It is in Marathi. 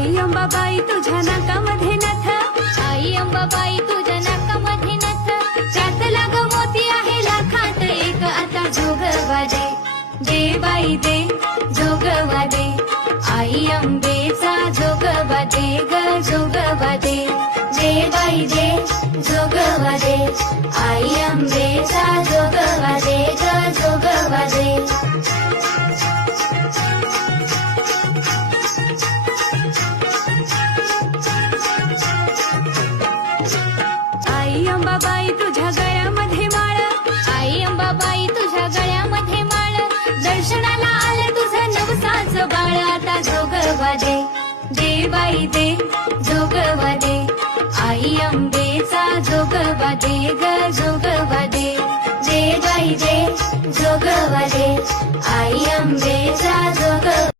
आई अंबाबाई तुझ्या नाकामध्ये नथ, आई अंबाबाई तुझ्या नाकामध्ये नथ, त्यात लाग मोती आहे लाखात एक, आता जोगवा दे, दे बाई दे, जोगवा दे, आई अंबेचा जोगवा दे ग, जोगवा दे, दे बाई दे, जोगवा दे, आई अंबेचा जोगवा दे ग, जोगवा दे. आई अंबाबाई तुझ्या गळ्यामध्ये माळ, आई अंबाबाई तुझ्या गळ्यामध्ये माळ, दर्शनाला आलं तुझं नवसाच बाळ, आता जोगवा दे, दे बाई दे, जोगवा दे, आई अंबेचा जोगवा दे ग, जोगवा दे, दे बाई दे, जोगवा दे, आई अंबेचा जोगवा